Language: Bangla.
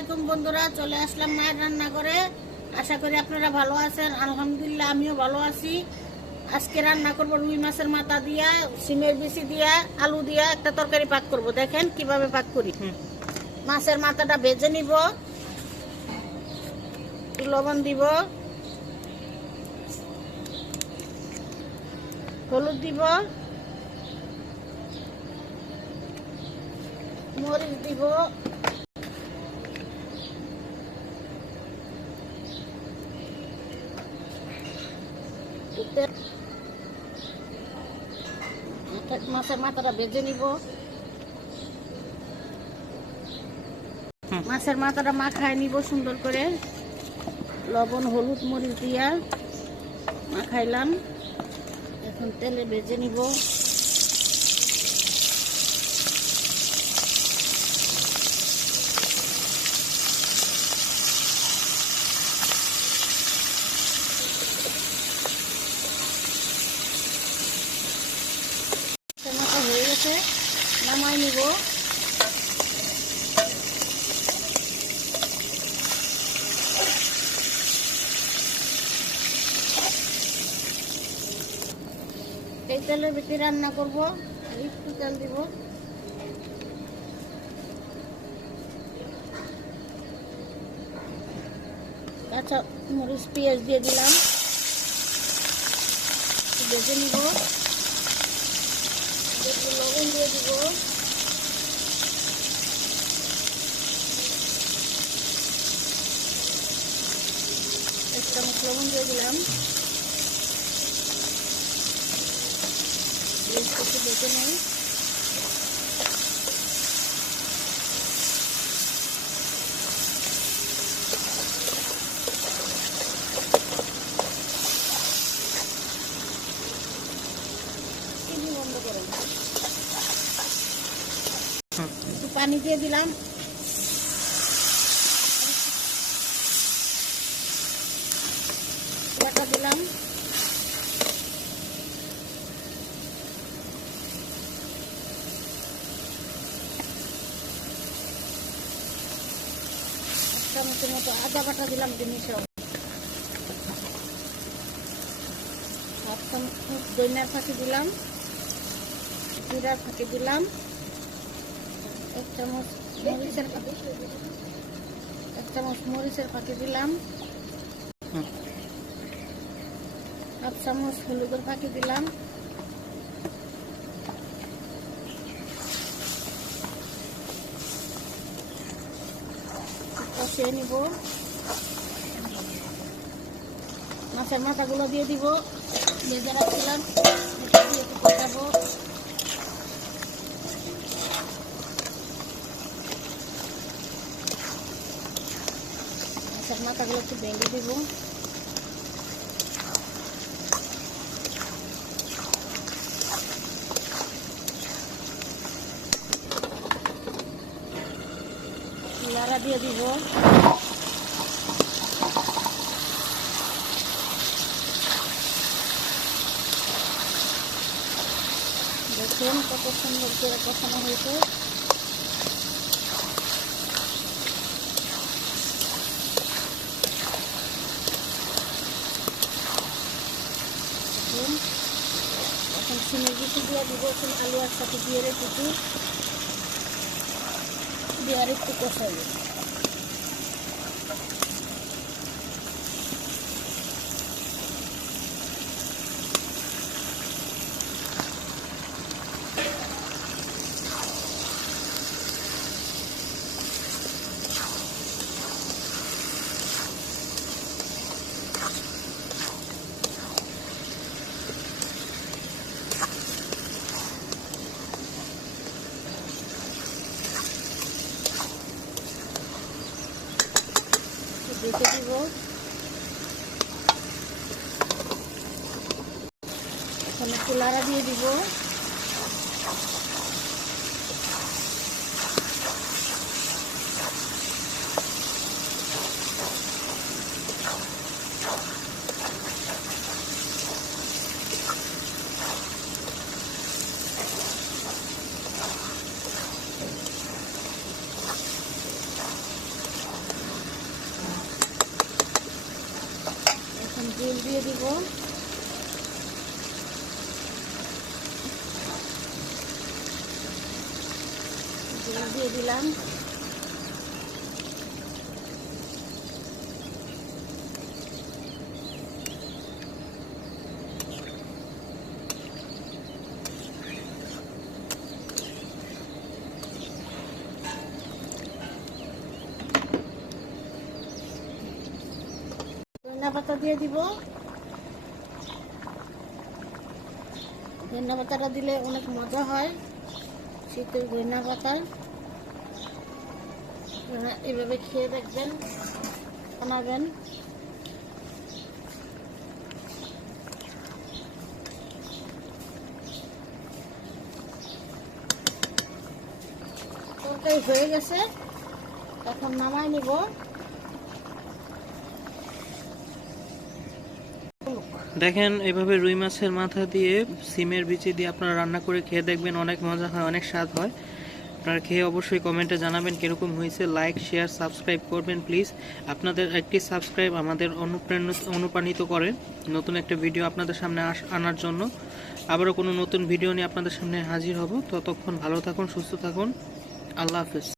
আলাইকুম বন্ধুরা চলে আসলাম মায়ের রান্না করে আশা করি আপনারা ভালো আছেন। আলহামদুলিল্লাহ আমিও ভালো আছি। আজকে রান্না করব রুই মাছের মাথা দিয়া সিমের বিচি দিয়া আলু দিয়া একটা তরকারি পাক করব। দেখেন কীভাবে পাক করি। মাছের মাথাটা ভেজে নিব। লবণ দিব। হলুদ দিব। মরিচ দিব। মাছের মাথাটা ভেজে নিব। মাছের মাথাটা মাখায় নিব সুন্দর করে। লবণ হলুদ মরিচ দিয়া মাখাইলাম। এখন তেলে বেজে নিব টমেটো হয়ে গেছে নামাই নিব এই তেলের ভিতরে রান্না করব, একটু তেল দিব। আচ্ছা মরিচ, পেঁয়াজ দিয়ে দিলাম। একটু ভেজে নিব লবণ দিয়ে দিব। এক চামচ লবণ দিয়ে দিলাম। একটু দেখে নেই পানি দিয়ে দিলাম। বাটা দিলাম। চামচের মতো আদা বাটা দিলাম জিনিস হাফ চামচ দইনার ফাঁকি দিলাম জিরার ফাঁকি দিলাম এক চামচ মরিচের ফাঁকি এক চামচ মরিচের ফাঁকি দিলাম হাফ চামচ হলুদের ফাঁকি দিলাম। কষিয়ে নিব। মাছের মাথাগুলো দিয়ে দিব। ভেজে রাখছিলাম। দিয়ে একটু মাথাগুলো একটু ভেঙে দিব। লাড়া দিয়ে দিব। দেখুন কত সুন্দর করে কষানো হয়েছে। এখন সিমের কিছু দিয়ে দিব আলু একসাথে দিয়ে রেখেছি। দিয়ে আর একটু কষাবো। কুলারা দিয়ে দিব। এখন জল দিয়ে দিব। দিয়ে দিলাম। পাতা দিয়ে দিব। ধনিয়া পাতাটা দিলে অনেক মজা হয়, শীতের ধনিয়া পাতা আপনারা এভাবে খেয়ে দেখবেন, বানাবেন। তরকারি হয়ে গেছে, এখন নামাই নিব। দেখেন, এভাবে রুই মাছের মাথা দিয়ে, সিমের বিচি দিয়ে আপনারা রান্না করে খেয়ে দেখবেন অনেক মজা হয়, অনেক স্বাদ হয়। আপনারা খেয়ে অবশ্যই কমেন্টে জানাবেন কীরকম হয়েছে। লাইক শেয়ার সাবস্ক্রাইব করবেন প্লিজ আপনাদের একটি সাবস্ক্রাইব আমাদের অনুপ্রেরণিত অনুপ্রাণিত করে নতুন একটা ভিডিও আপনাদের সামনে আনার জন্য। আবারও কোনো নতুন ভিডিও নিয়ে আপনাদের সামনে হাজির হব। ততক্ষণ ভালো থাকুন, সুস্থ থাকুন। আল্লাহ হাফেজ।